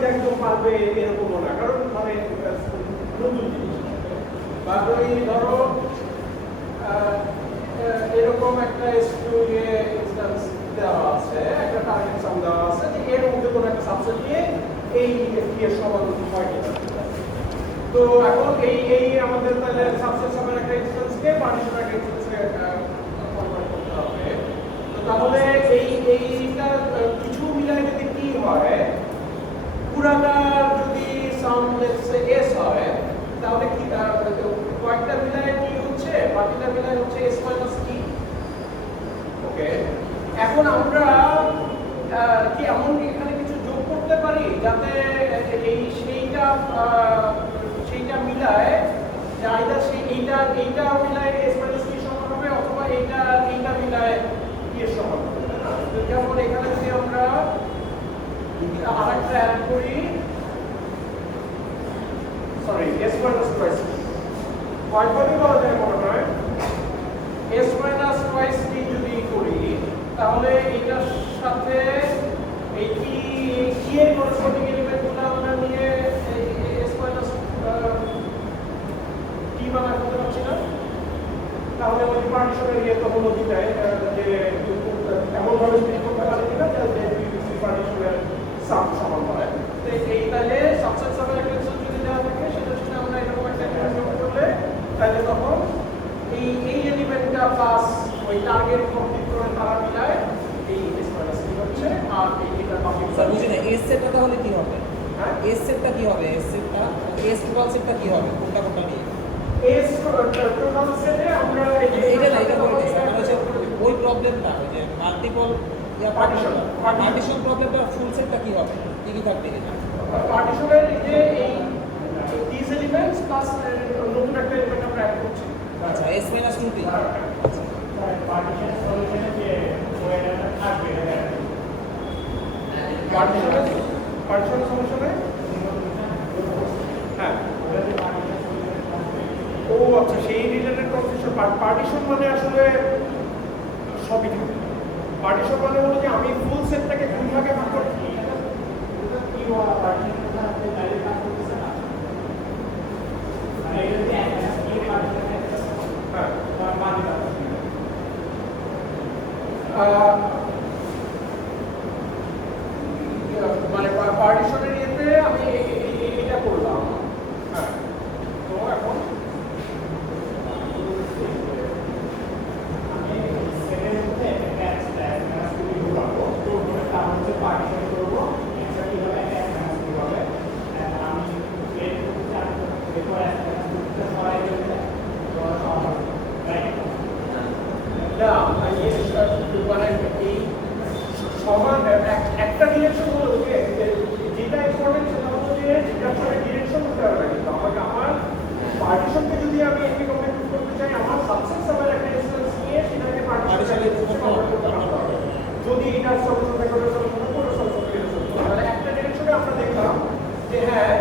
যে একদম পারবে এরকমও না, কারণ মানে নতুন জিনিস। বাকি ধরো এরকম একটা ইনস্ট্যান্স দেওয়া আছে, একটা টার্গেট সাম দেওয়া আছে যে এর মধ্যে কোনো একটা সাবসেট নিয়ে এই এর সমাধান হয় কিনা। তো এখন এই আমাদের তাহলে সাবসেট সামের একটা ইনস্ট্যান্সকে পার্টিশনের একটা ইনস্ট্যান্সে কনভার্ট করতে হবে। তো তাহলে এইটা কিছু মিলাই যদি কি হয়, পুরাটা যদি সাম লেটস সে এস হয়, তাহলে কি কয়েকটা মিলাই কি হচ্ছে, বাকিটা মিলাই হচ্ছে এস মাইনাস টি। ওকে, এখন আমরা কি এমন এখানে কিছু যোগ করতে পারি যাতে এই সেইটা মিলায়, যে আইদার এইটা মিলায় এস মাইনাস টি সমান হবে, অথবা এইটা মিলায় টি এর সমান হবে, তাই না? তো যেমন এখানে যদি আমরা আরেকটা অ্যাড করি, সরি এস মাইনাস টুয়াইস টি, কয়ভাবে বলা যায় মনে হয়, এস মাইনাস টুয়াইস টি যদি করি তাহলে এটার সাথে এই টি এর করেসপন্ডিং এলিমেন্টগুলো আমরা নিয়ে এস মাইনাস টি বানাতে করতে পারছি না। তাহলে ওই পার্টিশনের ইয়ে তো হলো কি যায় যে এমনভাবে স্প্লিট করতে পারি কিনা যে পার্টিশনের সাম সমান হয়। তো এই তাহলে সাবসেট সামের একটা যদি দেওয়া থাকে সেটার সাথে আমরা এরকম একটা যোগ করলে তাহলে তখন এই এলিমেন্টটা প্লাস ওই টার্গেট কমপ্লিট করে তারা মিলায় এই এস মাইনাস টি হচ্ছে, আর এইটা বাকি স্যার বুঝিনা এস সেটটা তাহলে কি হবে? হ্যাঁ, এস সেটটা কি হবে? এস সেটটা এস টোটাল সেটটা কি হবে? কোনটা নিয়ে এস টোটাল সেটে আমরা এটা না, এটা বলে দিই মানে হচ্ছে ওই প্রবলেমটা ওই যে মাল্টিপল ইয়া পার্টিশন প্রবলেমটা ফুল সেটটা কি হবে? কি থাকবে এটা? পার্টিশনের যে এই দিস এলিমেন্টস প্লাস নতুন একটা এলিমেন্ট আমরা অ্যাড করছি। আচ্ছা এস মাইনাস 2টি পার্টিশন সলিউশনে যে ওয়েটা থাকবে পার্টিশন সলিউশনে হ্যাঁ, ও আচ্ছা সেই রিলেটেড কনসেপশন। পার্টিশন মানে আসলে সবই থাকে। পার্টিশন মানে হলো যে আমি ফুল সেটটাকে দুই ভাগে ভাগ করছি। কি হওয়া পার্টিশন সাথে ডাইরেক্ট কাজ করতেছে না, মানে এটা যদি একটা কি পার্টিশন হ্যাঁ, মানে মানে পার্টিশনের ইয়েতে আমি এটা করলাম। হ্যাঁ, তো এখন আমি সেকেন্ড মধ্যে একটা ক্যাচ ডায়াগ্রাম শুরু করব, তো তার হচ্ছে পার্টিশন করব এটা কিভাবে ক্যাচ শুরু হবে, আমি এর করতে আমি এরপর একটা করতে সবাই করতে তো সমাধান রাইট না মানে এই সমান একটা ডিরেকশন হলো যে যেটা ইম্পর্টেন্ট সেটা হলো যে ডিরেকশন হতে হবে। কিন্তু আমাকে আমার পার্টিশনকে যদি আমি এমনি কমপ্লিট করতে চাই, আমার সাবসেট সামের একটা ইনস্ট্যান্স নিয়ে সেটাকে পার্টিশনের কনভার্ট করতে হবে। যদি এটার সলিউশন থাকে ওটার সলিউশন পুরো সলিউশন থেকে সলিউশন, তাহলে একটা ডিরেকশনে আমরা দেখলাম যে হ্যাঁ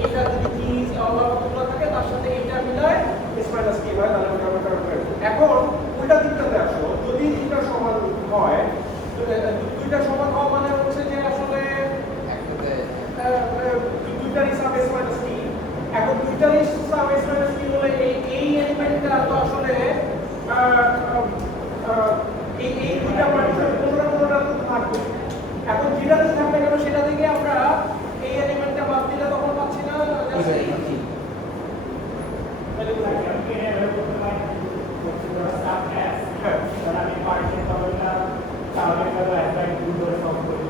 এইটা যদি কি অবস্থা থাকে তার সাথে এইটা মিলায় এস মাইনাস টি হয়, তাহলে ওটা আমরা করব। এখন উল্টা দিকটাতে আসো, যদি দুইটা সমান হয়, দুইটা সমান হওয়া মানে হচ্ছে যে আসলে দুইটারই সাম এস মাইনাস টি। এখন দুইটারই সাম এস মাইনাস টি হলে এই এলিমেন্টটা তো আসলে এই দুইটা পার্টিশন কোনোটা তো থাকবে। এখন যেটাতে থাকবে কেন সেটা থেকে আমরা এই এলিমেন্টটা বাদ দিলে তখন পাচ্ছি না আমি পার্টিশন করবো তাহলে একবার দুই ধরে সলভ করি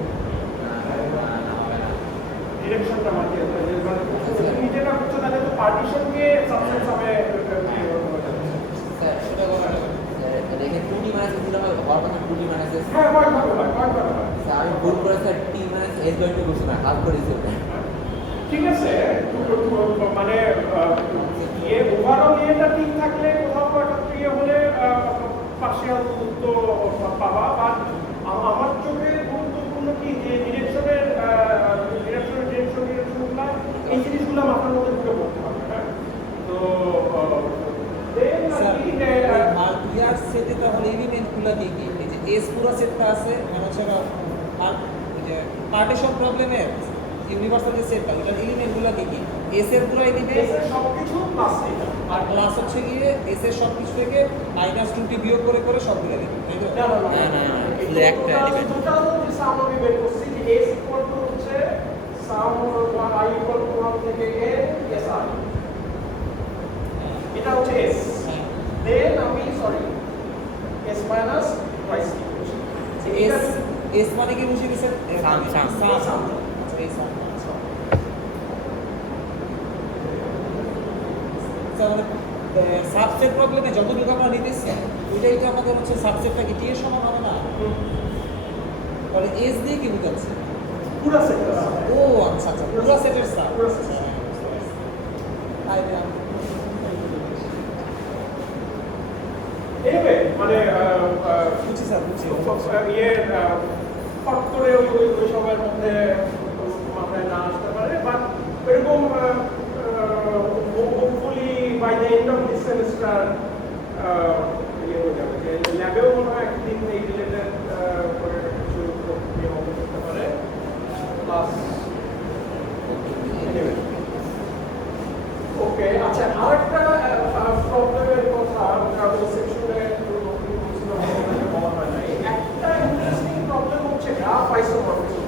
ডিরেকশনটা মারতে হবে। তুমি যেটা করছো তাহলে তো পার্টিশনকে সাবসেট সামে স্যার সেটা বলা দেখে 2d মাইনাস দিলে হয় হওয়ার কথা 2d মাইনাস s হ্যাঁ হয় স্যার আমি ভুল করে sir t minus s joint করছি না, হাফ করে দিয়েছি ঠিক আছে। মানে ইয়ে ওভারঅল ইয়েটা ঠিক থাকলে কোথাও একটা ইয়ে হলে পার্শিয়াল উত্তর পাবা। বা আমার চোখে গুরুত্বপূর্ণ কি যে ডিরেকশনগুলো এই জিনিসগুলো মাথার মধ্যে ঢুকে পড়তে হবে। হ্যাঁ, তো মাল্টিয়ার সেটে তাহলে এলিমেন্টগুলো কি কি? এই যে এস পুরো সেটটা আছে মানে হচ্ছে যে পার্টিশন প্রবলেমে ইউনিভার্সাল যে সেটটা ওটার এলিমেন্টগুলো কি কি? এস এর পুরো এলিমেন্ট এস এর সবকিছু প্লাস এটা। আর প্লাস হচ্ছে গিয়ে এস এর সব কিছু থেকে -2টি বিয়োগ করে করে সবগুলো এলিমেন্ট, তাই তো? না না না না, না, না, এই শুধু একটা element। টোটাল যে সাম আমি বের করছি যে এস ইকুয়াল টু হচ্ছে সাম আই ইকুয়াল টু 1 থেকে n এস আই, এটা হচ্ছে এস। হ্যাঁ। দেন আমি সরি এস মাইনাস টুয়াইস কি করছি এস এস মানে কি বুঝে গেছেন? সাম, সাম। সাম। আচ্ছা এই সাম। আমাদের সাবসেট প্রবলেমে যতটুকু আমরা নিতেছি ওইটাই তো আমাদের হচ্ছে সাবসেটটা কি টি এর সমান হবে না? তাহলে এস দিয়ে কি বোঝাচ্ছে? পুরো সেট ও আচ্ছা আচ্ছা পুরো সেটের সাব। পুরো set। এনিওয়ে মানে বুঝছি স্যার বুঝছি। ইয়ে ফট করে ওই সময়ের মধ্যে মাথায় না আসতে পারে, বাট এরকম hopefully by the end of this semester ইয়ে হয়ে যাবে যে ল্যাবেও মনে হয় একদিন এই রিলেটেড করে কিছু ইয়ে করতে পারে প্লাস। ওকে আচ্ছা, আরেকটা প্রবলেমের কথা সেকশনে বলা হয় না। একটা ইন্টারেস্টিং প্রবলেম হচ্ছে গ্রাফ আইসোমরফিজম।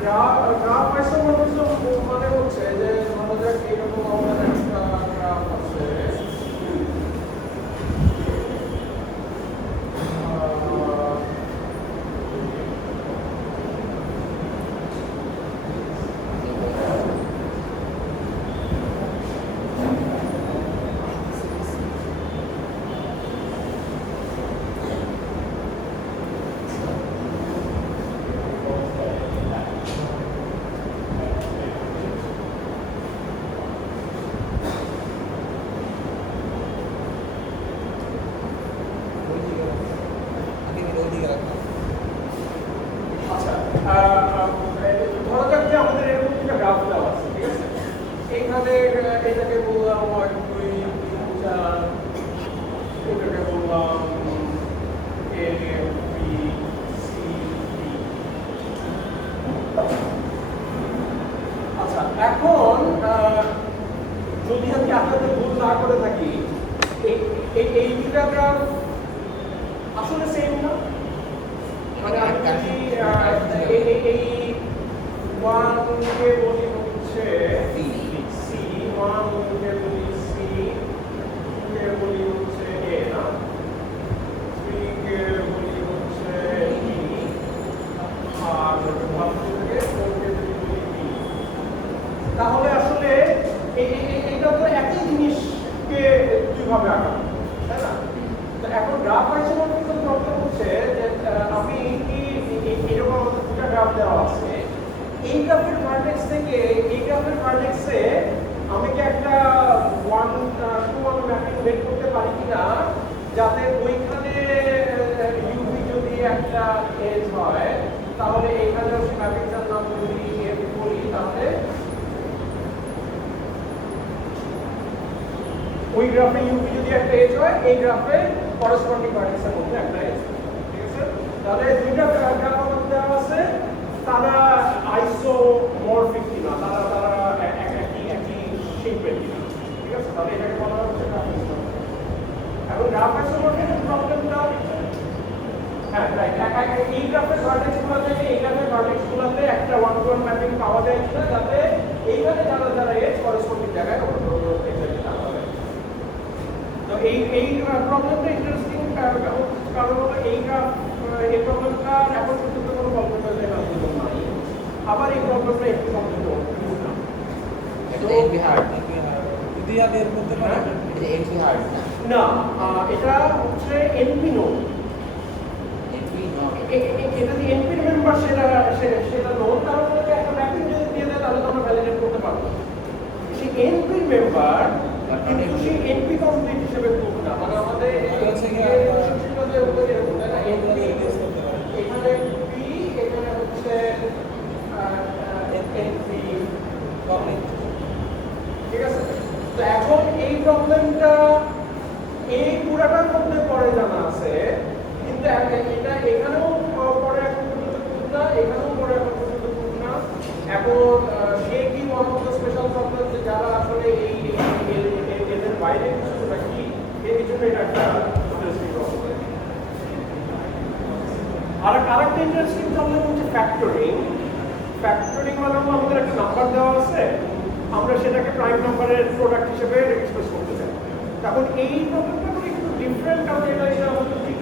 গ্রাফ আইসোমরফিজম মানে হচ্ছে যে ধরা যাক এইরকম আমাদের একটা গ্রাফ আছে, আচ্ছা ধরা যাক যে আমাদের এরকম একটা গ্রাফ দেওয়া আছে, ঠিক আছে? এইখানে এটাকে বললাম 1 2 3 4, এটাকে বললাম A B C D। আচ্ছা এখন যদি আমি আপনাদের ভুল না করে থাকি এই দুটা গ্রাফ আসলে সেম না? মানে আমি যদি এই 1 কে বলি হচ্ছে সি, 1 কে বলি সি, 2 কে বলি হচ্ছে এ না, 3 কে বলি হচ্ছে ই, আর 1 থেকে 4 কে যদি বলি বি, তাহলে আসলে এটা তো একই জিনিসকে দুইভাবে আঁকা, তাই না? তো এখন গ্রাফ আইসোমরফিজম প্রবলেম হচ্ছে যে আমি কি এরকম আমাদের দুটো গ্রাফ দেওয়া আছে, এই গ্রাফের ভার্টেক্স থেকে এই গ্রাফের ভার্টেক্সে আমি কি একটা 1-to-1 ম্যাপিং বের করতে পারি কিনা, যাতে ওইখানে ইউভি যদি একটা এজ হয় তাহলে এইখানে ম্যাপিংটার নাম যদি এফ বলি, তাহলে ওই গ্রাফে ইউভি যদি একটা এজ হয় এই গ্রাফে করসপন্ডিং ভার্টেক্সের মধ্যে একটা এজ, ঠিক আছে? তাহলে দুইটা গ্রাফ আমাদের দেওয়া আছে, তারা আইসোমরফিক কিনা, তারা একই শেপের কিনা, ঠিক আছে? তাহলে এটাকে বলা হচ্ছে গ্রাফ আইসোমরফিক। এখন গ্রাফ আইসোমরফিক প্রবলেমটা হ্যাঁ রাইট, এই গ্রাফের ভার্টেক্সগুলো থেকে এই গ্রাফের ভার্টেক্সগুলোতে একটা 1-to-1 ম্যাপিং পাওয়া যায় কিনা, যাতে এইখানে যারা এজ করসপন্ডিং জায়গায় এক্স্যাক্টলি পাওয়া যায়। তো এই প্রবলেমটা ইন্টারেস্টিং কারণ হলো এই প্রবলেমটা এখন পর্যন্ত কোনো কম্পিউটারে অ্যালগরিদম নাই, আবার এই প্রবলেমটা একটু কমপ্লিকেটেড না। এটা এনপি হার্ড দিয়া বের করতে পারে। এটা এনপি হার্ড না না এটা হচ্ছে এনপি নোড। এনপি নট এটা যে এনপি মেম্বার সেটা নোড, তাহলে একটা ম্যাপিং যদি দিয়ে দেয় তাহলে তো আমরা ভ্যালিডেট করতে পারবো। সেই এনপি মেম্বার কিন্তু সেই এনপি কমপ্লিট হিসেবে খুব না, মানে আমাদের এখানে পি, এখানে হচ্ছে এনপি কমপ্লিট, ঠিক আছে? তো এখন এই প্রবলেমটা এই পুরাটার মধ্যে পরে জানা আছে, কিন্তু এটা এখানেও পরে এখন আর আরেকটা ইন্টারেস্টিং প্রবলেম হচ্ছে ফ্যাক্টরিং। ফ্যাক্টরিং মানে হলো আমাদের একটা নাম্বার দেওয়া আছে, আমরা সেটাকে প্রাইম নাম্বারের প্রোডাক্ট হিসেবে এক্সপ্রেস করতে চাই। তখন এই প্রবলেমটা করে কিন্তু ডিফারেন্ট, কারণ এটা হয়তো ঠিক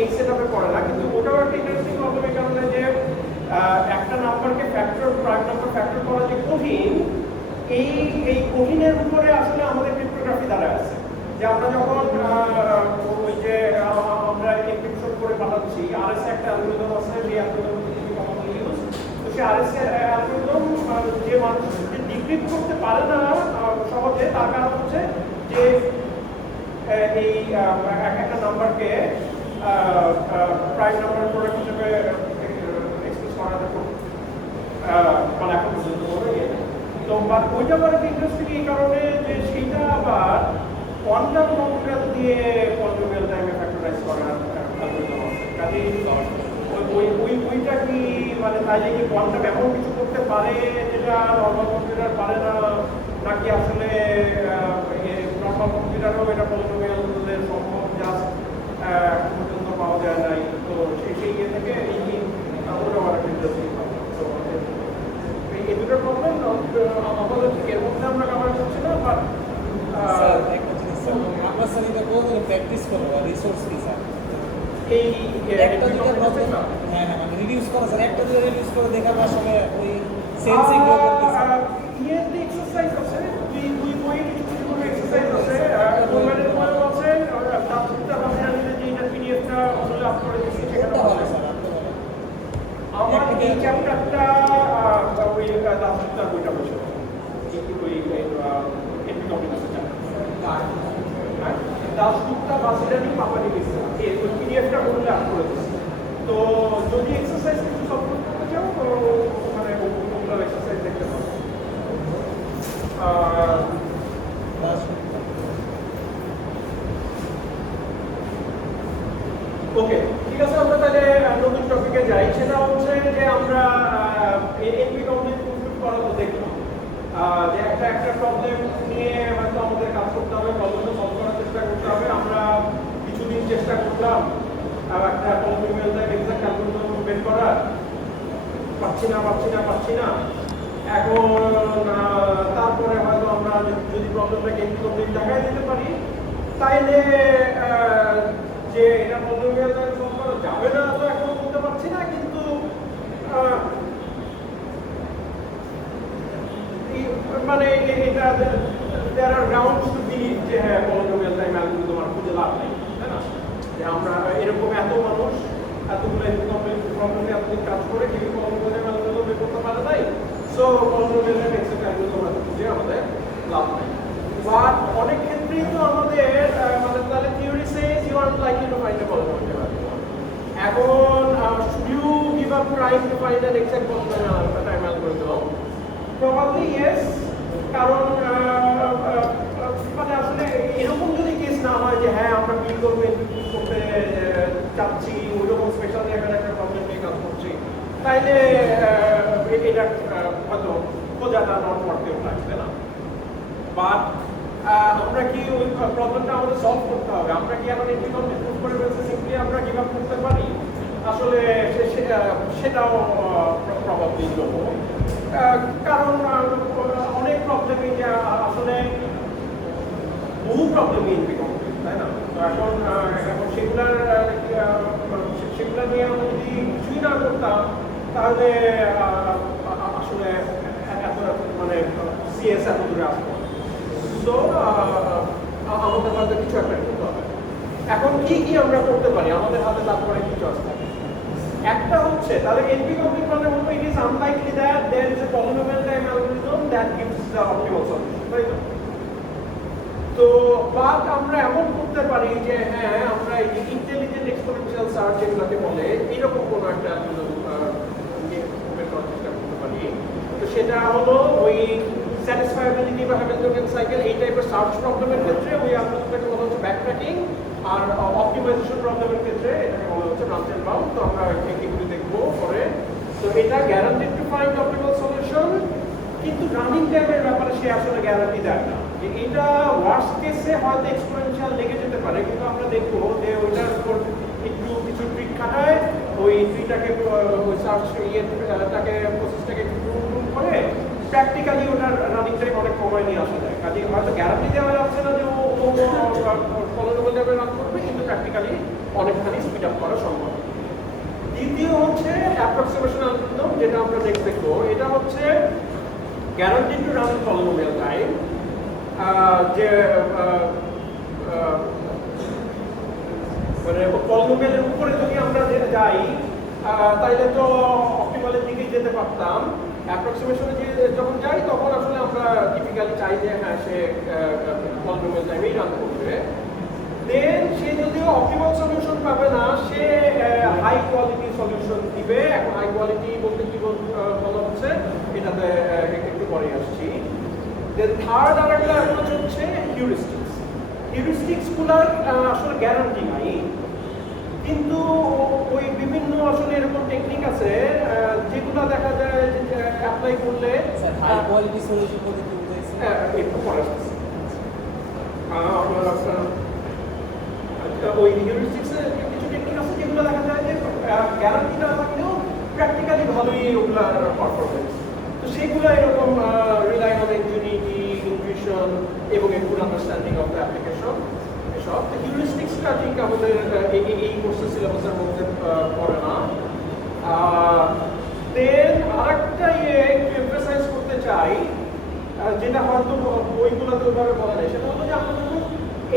এই সেটআপে পড়ে না, কিন্তু ওটাও একটা ইন্টারেস্টিং প্রবলেম এই কারণে যে একটা নাম্বারকে প্রাইম নাম্বার ফ্যাক্টর করা যে কঠিন, এই কঠিনের উপরে আসলে আমাদের ক্রিপ্টোগ্রাফি দ্বারা আছে। যে আমরা যখন ওই যে আমরা এনক্রিপশন করে পাঠাচ্ছি, আরএস একটা অ্যালগরিদম আছে, যে অ্যালগরিদম ইউজ, তো সেই আরএস অ্যালগরিদম যে মানুষ ডিক্রিপ্ট করতে পারে না সহজে, তার কারণ হচ্ছে যে এই একটা নাম্বারকে প্রাইম নাম্বার প্রোডাক্ট হিসেবে এক্সপ্রেস করাটা খুব মানে এখন পর্যন্ত বলে গিয়ে। তো বাট ওইটা আবার ইন্টারেস্টিং এই কারণে যে সেইটা আবার কোয়ান্টাম কম্পিউটার দিয়ে পলিনোমিয়াল টাইমে ফ্যাক্টরাইজ করার অ্যালগরিদম আছে। কাজেই ওইটা কি মানে তাই কি কোয়ান্টাম এমন কিছু করতে পারে যেটা নর্মাল কম্পিউটার পারে না, নাকি আসলে নর্মাল কম্পিউটারও এটা পলিনোমিয়ালের সম্ভব, জাস্ট পর্যন্ত পাওয়া যায় নাই। তো সেই ইয়ে থেকে এই ওটা আমার একটা ইন্টারেস্টিং প্রবলেম। তো এই দুটো প্রবলেম আমাদের এর মধ্যে আমরা কভার করছি না, বাট স্যার একটা জিনিস স্যার, আমরা স্যার এটা কোথাও প্র্যাকটিস করবো, রিসোর্স কি স্যার? এই একটা দুটো প্রবলেম, হ্যাঁ হ্যাঁ, মানে রিডিউস করা স্যার, একটা দুটো রিডিউস করে দেখাবো আসলে ওই সেন্সিং করতে স্যার। ইয়েতে এক্সারসাইজ আছে, দুই বই কিছু কিছু এক্সারসাইজ আছে, মোবাইলের উপরেও আছে, তারপরটা বাসে আনলে যে এটা পিডিএফটা আসলে আপ করে দিচ্ছি সেখানে করতে হবে আছে। স্যার, আপনি বলেন। আমার এই চ্যাপ্টারটা ওই দাসগুপ্তার বইটা বসে ওই এমপি কম্পিউটার চ্যাপ্টার দাসগুপ্তা বাসিরানি পাপানি গেছে ওই পিডিএফটা বললে আপ করে দিচ্ছি। তো যদি এক্সারসাইজ কিছু সলভ করতে চাও তো মানে ওগুলো এক্সারসাইজ দেখতে পাবো। ওকে, ঠিক আছে, আমরা তাহলে নতুন টপিকে যাই। সেটা হচ্ছে যে আমরা এমপি কমপ্লিট করা তো দেখলাম যে একটা প্রবলেম নিয়ে হয়তো আমাদের কাজ করতে হবে, প্রবলেমটা সলভ করার চেষ্টা করতে হবে। আমরা কিছুদিন চেষ্টা করলাম একটা পলিনোমিয়াল টাইপ এক্সাক্ট অ্যালগরিদম বের করার, পাচ্ছি না। এখন তারপরে হয়তো আমরা যদি প্রবলেমটাকে এমপি কমপ্লিট দেখাই দিতে পারি, তাইলে যে এটা পলিনোমিয়াল টাইপ সলভ করা যাবে না তো এখন বলতে পারছি না, কিন্তু মানে এটা there are grounds to believe যে হ্যাঁ পলিনোমিয়াল টাইম অ্যালগরিদম আর খুঁজে লাভ নেই, তাই না? যে আমরা এরকম এত মানুষ এতগুলো প্রবলেমে এতদিন কাজ করে কেউ পলিনোমিয়াল টাইম অ্যালগরিদম বের করতে পারে নাই, so polynomial time exact algorithm আর খুঁজে আমাদের লাভ নেই। বাট অনেক ক্ষেত্রেই তো আমাদের মানে তাহলে theory says you are likely to find a polynomial time algorithm. এখন should you give up trying to find an exact polynomial time algorithm? Probably yes, কারণ মানে আসলে এরকম যদি কেস না হয় যে হ্যাঁ আমরা কি করবো করতে চাচ্ছি, ওইরকম স্পেশাল জায়গায় একটা প্রবলেম নিয়ে কাজ করছি, তাইলে এটা হয়তো খোঁজাটা নট করতেও লাগবে না। বাট আমরা কি ওই প্রবলেমটা আমাদের সলভ করতে হবে, আমরা কি এখন এমপি কমপ্লিট প্রুভ করে ফেলতে সিম্পলি আমরা গিভ আপ করতে পারি? আসলে সেটাও প্রবাবলি লোক, কারণ অনেক প্রবলেমই আসলে বহু প্রবলেমই এমপি কমপ্লিট, তাই না? তো এখন সেগুলা নিয়ে আমরা যদি কিছুই না করতাম তাহলে আসলে এত মানে সিএস এত দূরে আসবো। তো আমাদের হাতে কিছু একটা করতে হবে। এখন কি আমরা করতে পারি, আমাদের হাতে তারপরে কিছু আসতে হবে। একটা হচ্ছে তাহলে এনপি কমপ্লিট মানে হলো it is unlikely that there is a polynomial time algorithm that gives the optimal solution, তাই তো? তো বাট আমরা এমন করতে পারি যে হ্যাঁ আমরা এই ইন্টেলিজেন্ট এক্সপোনেনশিয়াল সার্চ যেগুলোকে বলে এরকম কোনো একটা অ্যালগরিদম বের করার চেষ্টা করতে পারি। তো সেটা হলো ওই স্যাটিসফায়াবিলিটি বা হ্যামিল্টনিয়ান সাইকেল এই টাইপের সার্চ প্রবলেমের ক্ষেত্রে ওই অ্যালগরিদমটাকে বলা হচ্ছে ব্যাকট্র্যাকিং, আর অপটিমাইজেশন প্রবলেমের ক্ষেত্রে এটাকে বলা হচ্ছে ব্রাঞ্চ এন্ড বাউন্ড। তো আমরা এগুলি দেখবো পরে। তো এটা guaranteed to find optimal solution, কিন্তু রানিং টাইমের ব্যাপারে সে আসলে গ্যারান্টি দেয় না। যে এটা ওয়ার্স্ট কেসে হয়তো এক্সপোনেনশিয়াল লেগে যেতে পারে, কিন্তু আমরা দেখবো যে ওইটার উপর একটু কিছু ট্রিক খাটায় ওই ইয়েটাকে ওই সার্চ ইয়েটাকে প্রসেসটাকে ইমপ্রুভ করে প্র্যাকটিক্যালি ওটার রানিং টাইম অনেক কমায় নিয়ে আসা যায়। কাজে হয়তো গ্যারান্টি দেওয়া যাচ্ছে না যে ও ফলোটেবল টাইমে রান করবে, কিন্তু প্র্যাকটিক্যালি অনেকখানি স্পিড আপ করা সম্ভব। দ্বিতীয় হচ্ছে অ্যাপ্রক্সিমেশন অ্যালগরিদম, যেটা আমরা নেক্সট দেখবো। এটা হচ্ছে guarantee to run polynomial time, যে মানে পলিনোমিয়ালের উপরে যদি আমরা যাই তাইলে তো অপটিমালের দিকে যেতে পারতাম। অ্যাপ্রক্সিমেশনে যখন যাই তখন আসলে আমরা টিপিক্যালি চাই যে হ্যাঁ সে পলিনোমিয়াল টাইমেই রান করবে। দেন সে যদিও অপটিমাল সলিউশন পাবে না, সে হাই কোয়ালিটি সলিউশন দিবে। এখন হাই কোয়ালিটি বলতে কি বলা হচ্ছে এটাতে একটু পরে আসছি। দেন থার্ড আরেকটা অ্যাপ্রোচ হচ্ছে হিউরিস্টিক্স। হিউরিস্টিক্সগুলোর আসলে গ্যারান্টি নাই, কিন্তু ওই বিভিন্ন আসলে এরকম টেকনিক আছে যেগুলো দেখা যায় অ্যাপ্লাই করলে হাই কোয়ালিটি সলিউশন বলতে কি বুঝাইছে? একটু পরে আসছে। ওই হিউরিস্টিক্সের কিছু টেকনিক আছে যেগুলো দেখা যায় যে গ্যারান্টি না থাকলেও প্র্যাকটিক্যালি ভালোই ওগুলার পারফরমেন্স। তো সেগুলো এরকম রিলাই অন ইনজিউনিটি, ইনটিউশন এবং a good understanding of the application, এসব। তো হিউরিস্টিক্সটা ঠিক আমাদের এই কোর্সের সিলেবাসের মধ্যে পড়ে না। দেন আরেকটা একটু এমফাসাইজ করতে চাই, যেটা হয়তো বইগুলোতে ওইভাবে বলা নেই, সেটা হলো যে আমরা যখন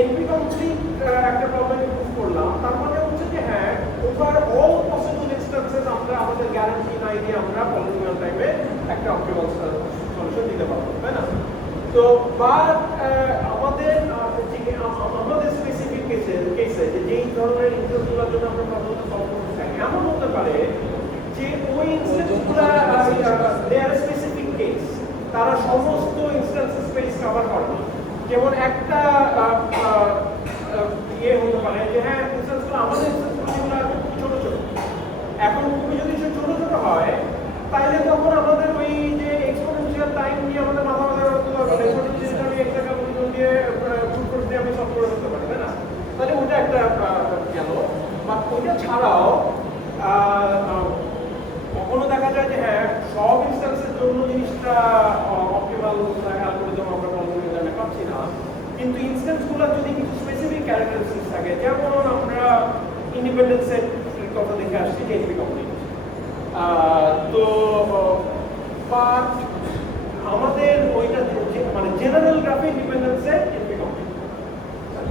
এনপি কমপ্লিট একটা প্রবলেম ইমপ্রুভ করলাম, তার মানে হচ্ছে যে হ্যাঁ ওভার অল পসিবল ইনস্ট্যান্সেস আমরা আমাদের গ্যারান্টি নাই দিয়ে আমরা পলিনোমিয়াল টাইমে একটা অপটিমাল সলিউশন দিতে পারবো, তাই না? তো বাট আমাদের স্পেসিফিক কেসে যেই ধরনের ইনস্ট্যান্সগুলোর জন্য আমরা প্রবলেমটা সলভ করতে চাই, এমন হতে পারে যে ওই ইনস্ট্যান্সগুলো দেয়ার স্পেসিফিক কেস, তারা সমস্ত ইনস্ট্যান্সেস স্পেস কভার করে না। যেমন একটা ইয়ে হতে পারে যে হ্যাঁ ইনস্ট্যান্সগুলো আমাদের ইনস্ট্যান্সগুলো ছোট ছোট। এখন খুবই যদি সে ছোট ছোট হয় তাহলে তখন আমাদের ওই যে এক্সপোনেনশিয়াল টাইম নিয়ে আমাদের মাথা ব্যথা করতে হবে না। ছোট জিনিসটা আমি একটা ক্যালকুলেশন দিয়ে প্রুফ করে দিয়ে আমি সলভ করে ফেলতে পারি, তাই না? তাহলে ওটা একটা গেল। বাট ওইটা ছাড়াও কখনো দেখা যায় যে হ্যাঁ সব ইনস্ট্যান্সের জন্য জিনিসটা অপটিমাল অ্যালগরিদম আমরা পলিনোমিয়াল টাইমে পাচ্ছি না, কিন্তু ইনস্ট্যান্সগুলোর যদি কিছু স্পেসিফিক ক্যারেক্টারিস্টিক্স থাকে, যেমন আমরা ইন্ডিপেন্ডেন্ট সেট কথা দেখে আসছি যে এনপি কমপ্লিট। তো বাট আমাদের ওইটা মানে জেনারেল গ্রাফে independent set NP complete.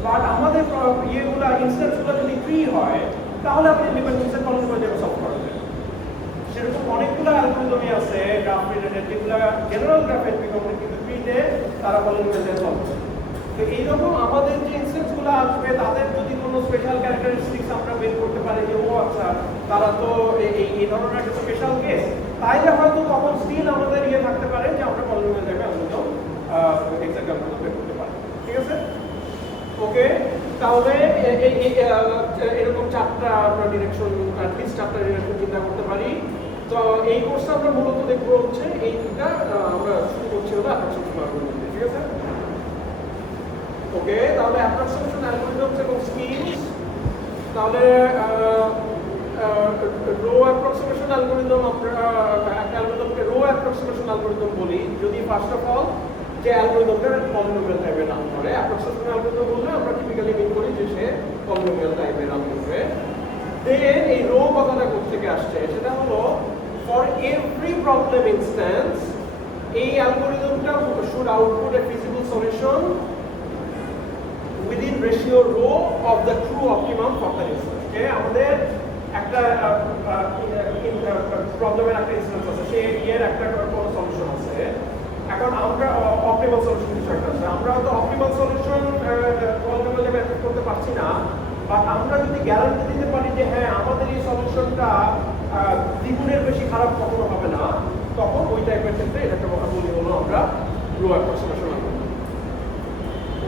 But আমাদের ইয়েগুলো ইনস্ট্যান্সগুলো যদি ফ্রি হয় তাহলে আপনি ইন্ডিপেন্ডেন্ট সেট পলিনোমিয়াল টাইমে সলভ করা যায়। সেরকম অনেকগুলো অ্যালগরিদমই আছে গ্রাফ রিলেটেড যেগুলো জেনারেল গ্রাফে এনপি কমপ্লিট, কিন্তু ফ্রিতে তারা পলিনোমিয়াল টাইমে সলভ করে। তো এইরকম আমাদের যে ইনস্ট্যান্সগুলো আসবে তাদের যদি কোনো স্পেশাল ক্যারেক্টারিস্টিক্স আমরা বের করতে পারি যে ও আচ্ছা তারা তো এই ধরনের একটা স্পেশাল কেস, তাইলে হয়তো তখন স্টিল আমাদের ইয়ে থাকতে পারে যে আমরা পলিনোমিয়াল টাইমে অ্যালগরিদম এক্সাক্ট অ্যালগরিদম বের করতে পারি। ঠিক আছে? ওকে, তাহলে এরকম চারটা আমরা ডিরেকশন, অ্যাটলিস্ট চারটা ডিরেকশন চিন্তা করতে পারি। তো এই কোর্সে আমরা মূলত দেখবো হচ্ছে এই দুটা, আমরা শুরু করছি হলো অ্যাপ্রক্সিমেশন অ্যালগরিদম। ঠিক আছে? ওকে, তাহলে অ্যাপ্রক্সিমেশন অ্যালগরিদমস এবং স্কিমস। তাহলে রো অ্যাপ্রক্সিমেশন অ্যালগরিদম, আমরা একটা অ্যালগরিদমকে রো অ্যাপ্রক্সিমেশন অ্যালগরিদম বলি যদি ফার্স্ট অফ অল যে অ্যালগরিদমটা পলিনোমিয়াল টাইপে রান করে। অ্যাপ্রক্সিমেশন অ্যালগরিদম বললে আমরা টিপিক্যালি মিন করি যে সে পলিনোমিয়াল টাইপে রান করবে। দেন এই রো কথাটা কোথা থেকে আসছে, সেটা হলো ফর এভরি প্রবলেম ইনস্ট্যান্স এই অ্যালগরিদমটা should output a feasible solution within ratio rho of the true optimum for the instance. Okay, আমাদের একটা প্রবলেমের একটা ইনস্ট্যান্স আছে, সেই এর একটা কোনো সলিউশন আছে। এখন আমরা অপটিমাল সলিউশন বিষয়টা আছে, আমরা হয়তো অপটিমাল সলিউশন পলিনোমিয়াল টাইমে অ্যাপ্লাই করতে পারছি না, বাট আমরা যদি গ্যারান্টি দিতে পারি যে হ্যাঁ আমাদের এই সলিউশনটা দ্বিগুণের বেশি খারাপ কখনো হবে না, তখন ওই টাইপের ক্ষেত্রে এটাকে বলি হলো আমরা রো অ্যাপ্রক্সিমেশন অ্যালগরিদম।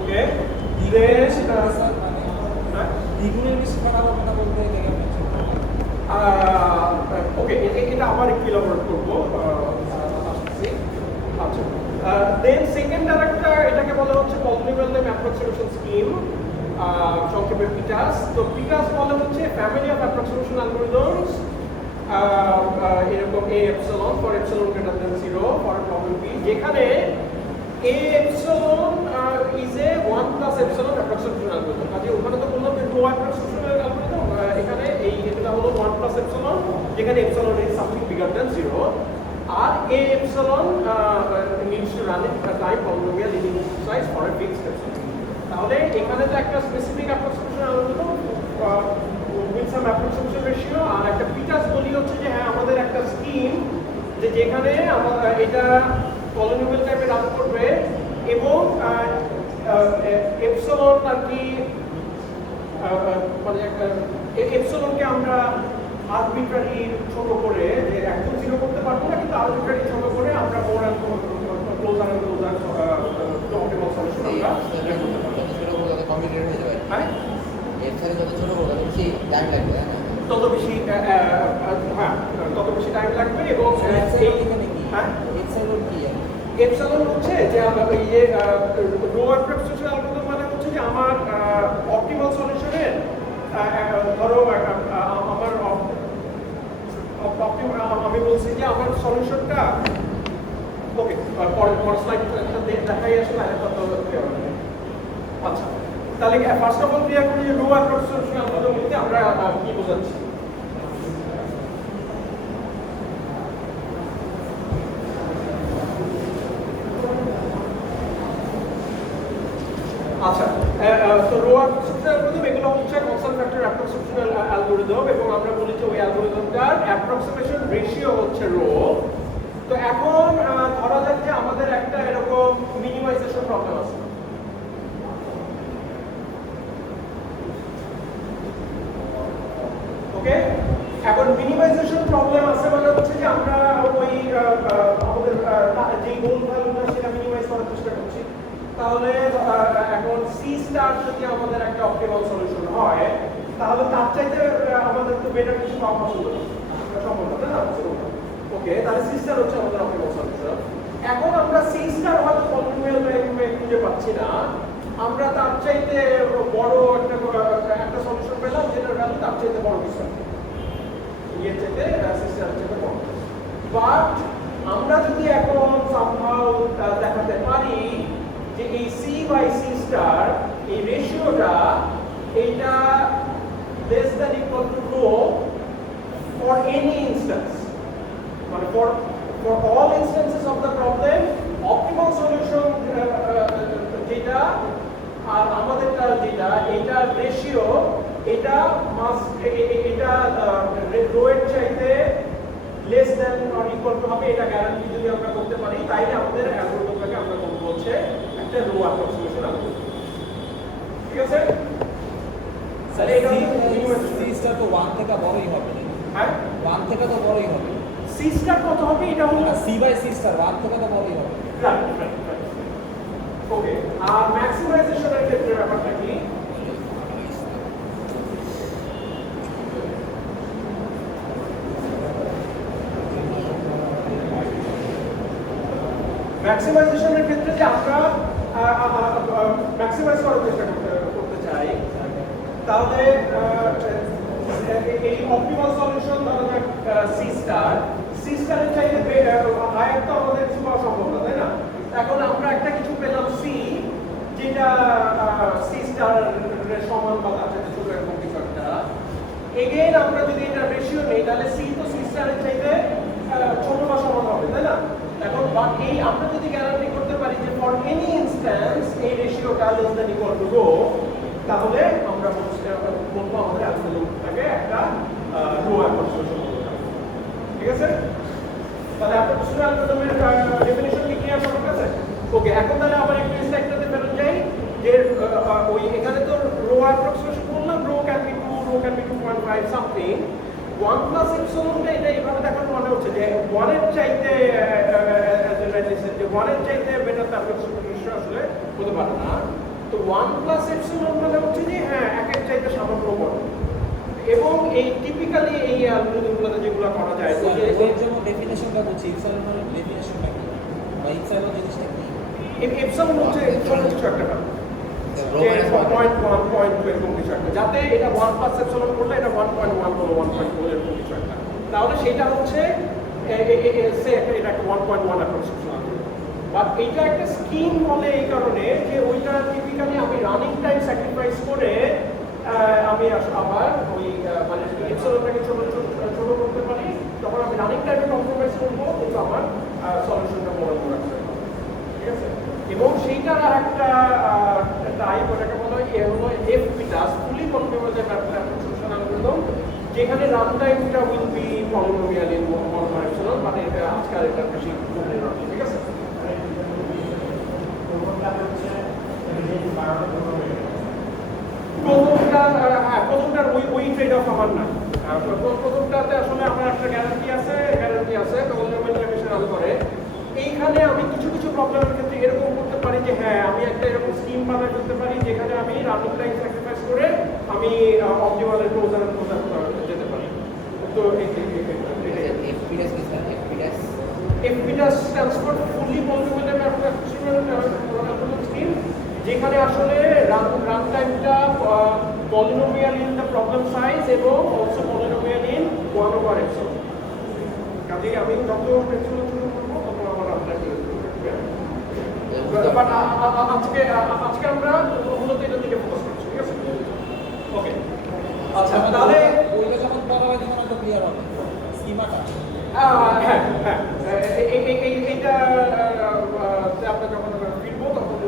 ওকে, দ্বিগুণের বেশি খারাপ হবে না বলতে ওকে, এটা আবার একটু ইলাবোরেট করবো আসছি। আচ্ছা, দেন সেকেন্ড আরেকটা এটাকে বলা হচ্ছে পলিনোমিয়াল টাইম অ্যাপ্রক্সিমেশন স্কিম, সংক্ষেপে পিটাস। তো পিটাস বলে হচ্ছে ফ্যামিলি অফ অ্যাপ্রক্সিমেশন অ্যালগরিদমস এরকম a epsilon for epsilon greater than 0 for problem b যেখানে a epsilon is a 1 plus epsilon approximation algorithm কাজে ওখানে তো বললাম যে rho approximation algorithm এখানে এটা হলো 1 plus epsilon যেখানে epsilon is something bigger than 0 R a epsilon needs to run it a time polynomial leading size for a fixed epsilon তাহলে এখানে তো একটা specific approximation algorithm with some approximation ratio আর একটা pitas বলি হচ্ছে যে হ্যাঁ আমাদের একটা স্কিম যে যেখানে আমরা এটা পলিনোমিয়াল টাইপে রান করবে এবং এপসিলন আর কি মানে একটা এপসিলনকে আমরা আরবিট্রারি ছোট করে যে একদম জিরো করতে পারবো না কিন্তু আরবিট্রারি ছোট করে আমরা more and closer and closer optimal solution আমরা বের করতে পারবো। যত ছোট করবো তত কমপ্লিকেটেড হয়ে যাবে। হ্যাঁ এর সাথে যত ছোট করবো তত বেশি টাইম লাগবে, তাই না? তত বেশি হ্যাঁ তত বেশি টাইম লাগবে এবং এপসাইলন এখানে কি? হ্যাঁ এপসাইলন কি? এপসাইলন হচ্ছে যে ইয়ে রো অ্যাপ্রক্সিমেশন অ্যালগরিদম মানে হচ্ছে যে আমার অপটিমাল সলিউশনের ধরো আমার আমি বলছি যে আমার সলিউশনটা ওকে পরের স্লাইডটা দেখাই আসলে তত আচ্ছা তাহলে ফার্স্ট অফ অল ক্লিয়ার করি রো অ্যাপ্রক্সিমেশন অ্যালগরিদম বলতে আমরা কি বোঝাচ্ছি। আচ্ছা তো রো অ্যাপ্রক্সিমেশন অ্যালগরিদম এগুলো হচ্ছে কনস্ট্যান্ট ফ্যাক্টর অ্যাপ্রক্সিমেশন অ্যালগরিদম এবং আমরা বলি যে ওই অ্যালগরিদমটার অ্যাপ্রক্সিমেশন রেশিও হচ্ছে রো। তো এখন ধরা যাক যে আমাদের একটা এরকম মিনিমাইজেশন প্রবলেম আছে। ওকে এখন মিনিমাইজেশন প্রবলেম আছে মানে হচ্ছে যে আমরা ওই আমাদের যে গোল ভ্যালুটা সেটা মিনিমাইজ করার চেষ্টা করছি। তাহলে এখন সি স্টার যদি আমাদের একটা অপটিমাল সলিউশন হয় তাহলে তার চাইতে আমাদের তো বেটার কিছু পাওয়া পছন্দ সম্ভব না না ওকে তাহলে সি স্টার হচ্ছে আমাদের অপটিমাল সলিউশন। এখন আমরা সি স্টার হয়তো পলিনোমিয়াল টাইপে খুঁজে পাচ্ছি না, আমরা তার চাইতে বড় একটা সলিউশন পেলাম যেটার ভ্যালু তার চাইতে বড় কিছু ইয়ের চাইতে সি স্টারের চাইতে বড়। বাট আমরা যদি এখন সামহাউ দেখাতে পারি যে এই সি বাই সি স্টার এই রেশিওটা এইটা less than equal to rho for any instance মানে for all instances of the problem optimal solution যেটা আর আমাদেরটা যেটা এটা রেশিও এটা মাস্ট এটা রো এর চাইতে less than or equal to হবে এটা গ্যারান্টি যদি আমরা করতে পারি তাইলে আমাদের অ্যালগরিদমটাকে আমরা বলবো হচ্ছে একটা রো অ্যাপ্রক্সিমেশন অ্যালগরিদম। ঠিক আছে তাহলে এটা সি স্টার তো 1 থেকে বড়ই হবে না? হ্যাঁ 1 থেকে তো বড়ই হবে। সি স্টার কত হবে এটা হলো সি বাই সি স্টার 1 থেকে তো বড়ই হবে। রাইট ওকে আর ম্যাক্সিমাইজেশনের ক্ষেত্রে ব্যাপারটা কি ম্যাক্সিমাইজেশনের ক্ষেত্রে যে আমরা ম্যাক্সিমাইজ করার চেষ্টা করতে চাই তাহলে এই অপটিমাল সলিউশন ধরা যাক সি স্টারের চাইতে হায়ার তো আমাদের কিছু পাওয়া সম্ভব না তাই না। এখন আমরা একটা কিছু পেলাম সি যেটা সি স্টারের সমান বা তার চাইতে ছোট এরকম কিছু একটা। এগেইন আমরা যদি এটা রেশিও নেই তাহলে সি তো সি স্টারের চাইতে ছোট বা সমান হবে তাই না। এখন এই আমরা যদি গ্যারান্টি করতে পারি যে ফর এনি ইনস্ট্যান্স এই রেশিওটা less than equal to rho তাহলে আমরা বলবো আমাদের অ্যালগরিদমটাকে একটা রো অ্যাপ্রক্সিমেশন বলতে হবে। ঠিক আছে তাহলে অ্যাপ্রক্সিমেশন অ্যালগরিদমের ডেফিনিশন কি ক্লিয়ার সবার কাছে? ওকে এখন তাহলে আবার একটু স্লাইডটাতে ফেরত যাই যে ওই এখানে তো রো অ্যাপ্রক্সিমেশন বললাম rho can be 2 rho can be 2.5 something 1 plus এপসিলনটা এটা এইভাবে দেখার মনে হচ্ছে যে 1 এর চাইতে যে 1 এর চাইতে বেটার অ্যাপ্রক্সিমেশন আসলে হতে পারে না। তো 1 প্লাস এপসিলন মানে হচ্ছে যে হ্যাঁ একের চাইতে সামান্য বড় এবং এই টিপিক্যালি এই অ্যালগরিদমগুলোতে যেগুলো করা যায় তো যে এর জন্য ডেফিনিশনটা বলছি ইপসাইলনের ডেফিনিশনটা কি বা ইপসাইলন জিনিসটা কি? এপসিলন হচ্ছে ছোট কিছু একটা ব্যাপার যে 0.1 0.2 এরকম কিছু একটা যাতে এটা 1 প্লাস এপসিলন করলে এটা 1.1 হলো 1.4 এরকম কিছু একটা তাহলে সেটা হচ্ছে এটা একটা 1.1 অ্যাপ্রক্সিমেশন। বাট এইটা একটা স্কিম বলে এই কারণে যে ওইটা টিপিক্যালি আমি রানিং টাইম স্যাক্রিফাইস করে আমি আবার ওই মানে এপসিলনটাকে ছোট করতে পারি, তখন আমি রানিং টাইমে কম্প্রোমাইজ করবো কিন্তু আমার সলিউশনটা বড় রাখতে হবে, ঠিক আছে? এবং সেইটার আর একটা টাইপ ওটাকে বলা হয় হলো এফপিটাস, ফুলি কম্প্রোমাইজেড অ্যাপ্রক্সিমেশন অ্যালগরিদম, যেখানে রান টাইমটা will be polynomial in one directional, মানে আজকাল এটা বেশি ঠিক আছে? প্রথমটার ওই ট্রেড অফ আমার না। প্রথমটাতে আসলে আমার একটা গ্যারান্টি আছে পলিনোমিয়াল করে। এইখানে আমি কিছু প্রবলেমের ক্ষেত্রে এরকম করতে পারি যে হ্যাঁ আমি একটা এরকম স্কিম বানাই করতে পারি যেখানে আমি রানিং টাইম স্যাক্রিফাইস করে আমি অপটিমালের ক্লোজার যেতে পারি। তো FPTAS stands for fully polynomial approximation scheme, যেখানে আসলে রান টাইমটা polynomial in the problem size এবং অলসো পলিনোমিয়াল ইন 1/epsilon। কাজেই আমি যত এপসিলন শুরু করবো তত আমার রানটা ঠিক আছে। বাট আজকে আমরা মূলত এটার দিকে ফোকাস করছি, ঠিক আছে? ওকে, আচ্ছা তাহলে ওইটা যখন করা হয় তখন একটা ক্লিয়ার হবে স্কিমাটা। হ্যাঁ এইটা আমরা যখন ফিরবো তখন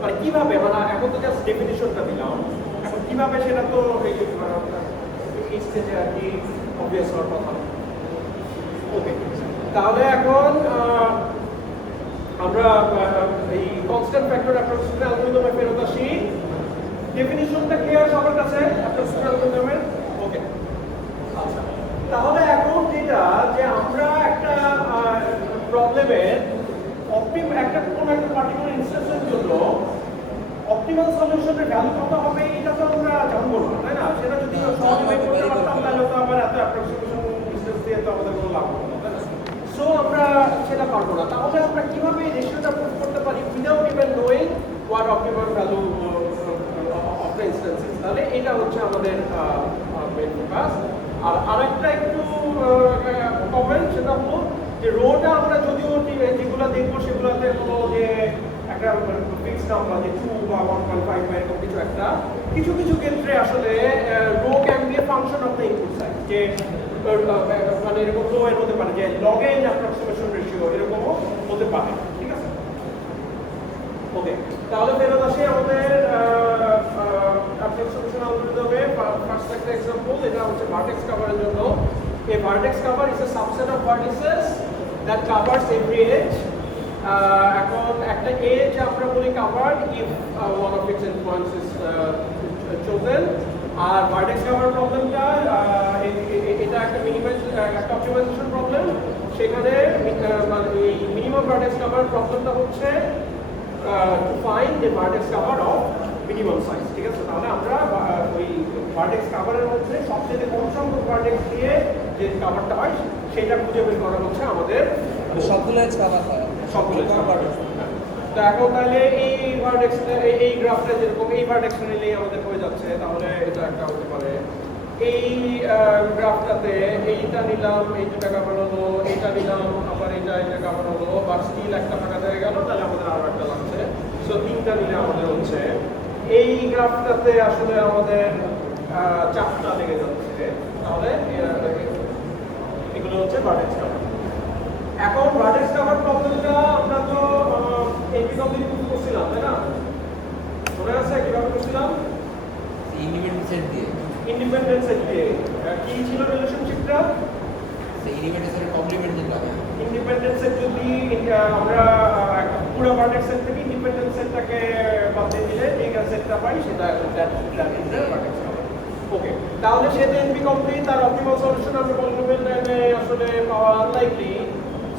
মানে কিভাবে, মানে এখন তো জাস্ট ডেফিনিশনটা দিলাম, এখন কিভাবে সেটা তো এই স্টেজে আর কি অবভিয়াস হওয়ার কথা। ওকে, তাহলে এখন আমরা এই কনস্ট্যান্ট ফ্যাক্টর অ্যাপ্রক্সিমেশন অ্যালগরিদমে ফেরত আসি। ডেফিনিশনটা ক্লিয়ার সবার কাছে অ্যাপ্রক্সিমেশন অ্যালগরিদমের? ওকে, আচ্ছা তাহলে এখন যেটা যে আমরা একটা প্রবলেমের একটা কোনো একটা পার্টিকুলার ইনস্ট্যান্সের জন্য অপটিমাল সলিউশনের ভ্যালু কত হবে এটা তো আমরা জানবো না, তাই না? সেটা যদি সহজে বের করতে পারতাম তাহলে তো আবার এত অ্যাপ্রক্সিমেশন ইনস্ট্যান্স দিয়ে তো আমাদের কোনো লাভ হতো না, তাই না? সো আমরা সেটা পারবো না। তাহলে আমরা কিভাবে রেশিওটা প্রুভ করতে পারি without even knowing what optimal value of the instances? তাহলে এটা হচ্ছে আমাদের মেইন ফোকাস। আর আরেকটা একটু কমেন্ট, সেটা হলো যে রোটা আমরা যদিও যেগুলো দেখবো সেগুলোতে হলো যে একটা ফিক্সড নাম্বার যে 2 বা 1.5 বা এরকম কিছু একটা, কিছু ক্ষেত্রে আসলে rho can be a function of the input size, যে মানে এরকম রো এর হতে পারে যে লগ এন অ্যাপ্রক্সিমেশন রেশিও এরকমও হতে পারে, ঠিক আছে? ওকে, তাহলে ফেরত আসি আমাদের অ্যাপ্রক্সিমেশন অ্যালগরিদমে। ফার্স্ট একটা এক্সাম্পল, এটা হচ্ছে ভার্টেক্স কভারের জন্য। A vertex cover is a subset of vertices that covers every edge. এখন একটা edge আমরা বলি covered if one of its endpoints is chosen. R vertex cover প্রবলেমটা এটা একটা অপটিমাইজেশন প্রবলেম। সেখানে এই মিনিমাম vertex cover প্রবলেমটা হচ্ছে to find the vertex cover of minimum size, ঠিক আছে? তাহলে আমরা ওই ভার্টেক্স কভারের মধ্যে সবচেয়ে কম সংখ্যক ভার্টেক্স দিয়ে যে কভারটা হয় সেটা খুঁজে বের করা হচ্ছে আমাদের সবগুলো এজ কভার হয়, সবগুলো কভার। তো এখন তাহলে এই ভার্টেক্স এই গ্রাফটা যেরকম এই ভার্টেক্সটা নিলেই আমাদের হয়ে যাচ্ছে, তাহলে এটা একটা হতে পারে। এই গ্রাফটাতে এইটা নিলাম, এই দুটা কভার হলো, এইটা নিলাম, আবার এটা কভার হলো, বা স্টিল একটা ফাঁকা হয়ে গেল, তাহলে আমাদের আরো একটা লাগছে। সো তিনটা নিলে আমাদের হচ্ছে এই গ্রাফটাতে আসলে আমাদের 4টা লেগে যাচ্ছে, তাহলে এগুলো হচ্ছে ভার্টেক্স কভার। এখন ভার্টেক্স কভার প্রবলেমটা আমরা তো এইভাবে করছিলাম, তাই না? মনে আছে কিভাবে করছিলাম? ইন্ডিপেন্ডেন্ট সেট দিয়ে ইন্ডিপেন্ডেন্ট সেট দিয়ে। কি ছিল রিলেশনশিপটা? সেই ইন্ডিপেন্ডেন্ট সেটের কমপ্লিমেন্ট যেটা হয়, ইন্ডিপেন্ডেন্ট সেট যদি আমরা পুরো ভার্টেক্স সেট থেকে ইন্ডিপেন্ডেন্ট সেটটাকে বাদ দিয়ে দিলে যে সেটটা পাই সেটা ভার্টেক্স কভার। ওকে, তাহলে সেটা এনপি কমপ্লিট। তার অপটিমাল সলিউশন আমরা পলিনোমিয়াল টাইমে আসলে পাওয়া আনলাইকলি।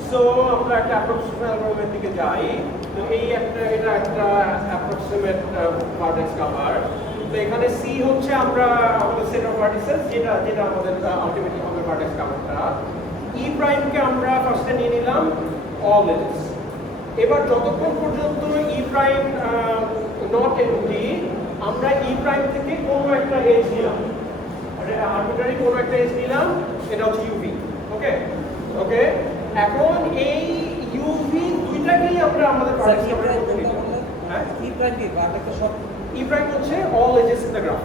সো আমরা একটা অ্যাপ্রক্সিমেট অ্যালগরিদমের দিকে যাই। তো এটা একটা অ্যাপ্রক্সিমেট ভার্টেক্স কভার। তো এখানে সি হচ্ছে আমরা আমাদের সেট অফ ভার্টিসেস, যেটা আমাদের আলটিমেটলি হবে ভার্টেক্স কভারটা। ই প্রাইমকে আমরা ফার্স্টে নিয়ে নিলাম অল এজেস। এবার যতক্ষণ পর্যন্ত ই প্রাইম নট এমটি, আমরা ই প্রাইম থেকে কোনো একটা এজ নিলাম, আরবিট্রারি কোনো একটা এজ নিলাম, সেটা হচ্ছে ইউভি। ওকে ওকে এখন এই ইউভি দুইটাকেই আমরা আমাদের স্যার ভার্টেক্স কি প্রাইম কাভারের মধ্যে কোনটা নিব। বললেন? হ্যাঁ কি প্রাইম কি ভার্টেক্সটা সব ই প্রাইম হচ্ছে all ages in the graph.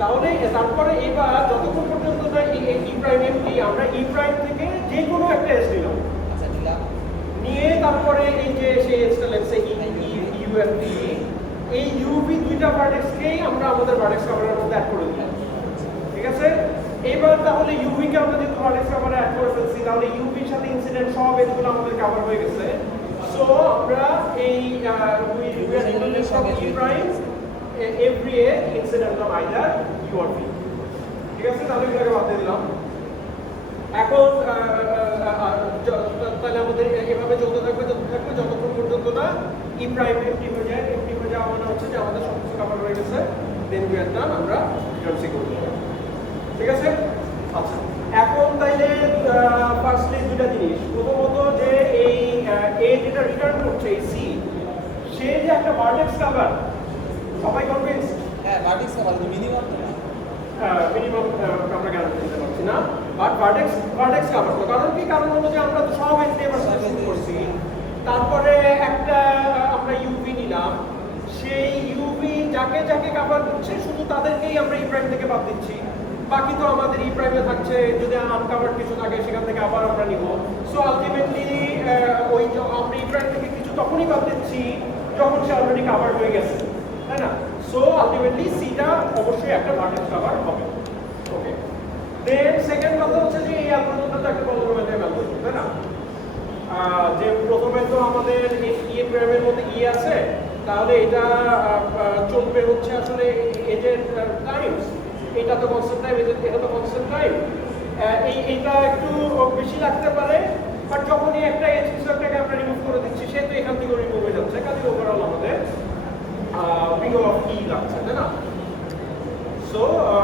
তাহলে তারপরে এবার যতক্ষণ পর্যন্ত না এই ই প্রাইম এমটি আমরা ই প্রাইম থেকে যে কোনো একটা এজ নিলাম, আচ্ছা নিলাম নিয়ে তারপরে এই যে সেই এজটা লেটস ইউএফপি এই ইউভি দুইটা ভার্টেক্সকেই আমরা আমাদের ভার্টেক্স কভারের মধ্যে অ্যাড করে দিলাম। ঠিক আছে, এবার তাহলে ইউভি কে আমরা যেহেতু ভার্টেক্স কভারে অ্যাড করে ফেলছি, তাহলে ইউভির সাথে ইনসিডেন্ট সব এজগুলো আমাদের কভার হয়ে গেছে। সো আমরা এই we are unit of e prime every a incident of either u or v. ঠিক আছে, তাহলে এগুলোকে বাদ দিয়ে দিলাম। এখন তাহলে আমাদের এভাবে চলতে থাকবে যতক্ষণ পর্যন্ত না ই প্রাইম এমটি হয়ে যায়। এমটি হয়ে যাওয়া মানে হচ্ছে যে আমাদের সব কিছু কভার হয়ে গেছে, দেন উই আর ডান, আমরা রিটার্ন সিক করতে পারি। ঠিক আছে, আচ্ছা এখন তাইলে ফার্স্টলি দুটা জিনিস, প্রথমত যে এই এ যেটা রিটার্ন করছে এই সি, সে যে একটা ভার্টেক্স কভার, সবাই কনভিন্স? হ্যাঁ ভার্টেক্স কভার মিনিমাম তো না মিনিমাম আমরা গ্যারান্টি দিতে পারছি না, বাট ভার্টেক্স কভার। কারণ কি, কারণ হলো যে আমরা তো সব এজ দিয়ে শুরু করছি, তারপরে একটা আমরা ইউভি নিলাম, সেই ইউভি যাকে যাকে কভার দিচ্ছে শুধু তাদেরকেই আমরা ই প্রাইম থেকে বাদ দিচ্ছি, বাকি তো আমাদের ই প্রাইমে থাকছে। যদি আনকভার্ড কিছু থাকে সেখান থেকে আবার আমরা নিব। সো আলটিমেটলি ওই আমরা ই প্রাইম থেকে কিছু তখনই বাদ দিচ্ছি যখন সে অলরেডি কভার হয়ে গেছে, তাই না? সো আলটিমেটলি সিটা অবশ্যই একটা ভার্টেক্স কভার হবে। ওকে, দেন সেকেন্ড কথা হচ্ছে যে এই অ্যালগরিদমটা তো একটা পলিনোমিয়াল অ্যালগরিদম, তাই না? যে প্রথমে তো আমাদের ই প্রাইমের মধ্যে ই আছে, তাহলে এটা চলবে হচ্ছে আসলে এজের টাইমস, এটা তো কনস্ট্যান্ট টাইম, এটা তো কনস্ট্যান্ট টাইম। এইটা একটু বেশি লাগতে পারে, বাট যখনই একটা এজ হিসাবটাকে আমরা রিমুভ করে দিচ্ছি, সে তো এখান থেকে রিমুভ হয়ে যাচ্ছে, কাজে ওভারঅল আমাদের বিগ অফ ই লাগছে, তাই না? সো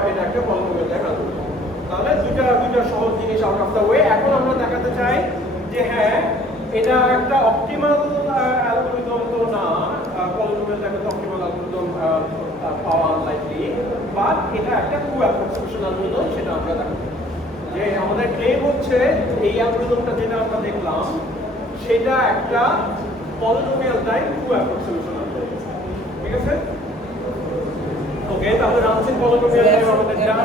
এটা একটা পলিনোমিয়াল টাইম অ্যালগরিদম। তাহলে দুইটা সহজ জিনিস আউট অফ দ্য ওয়ে। এখন আমরা দেখাতে চাই যে হ্যাঁ এটা একটা অপটিমাল অ্যালগরিদম তো না, পলিনোমিয়াল টাইপের অপটিমাল অ্যালগরিদম পাওয়া আনলাইকলি, বাট এটা একটা ট্রু অ্যাপ্রক্সিমেশন অ্যালগরিদম, সেটা আমরা দেখাবো। যে আমাদের ক্লেম হচ্ছে এই অ্যালগরিদমটা যেটা আমরা দেখলাম সেটা একটা polynomial type true approximation algorithm. ঠিক আছে, ওকে, তাহলে রানসিন পলিনোমিয়াল টাইপ আমাদের জানা,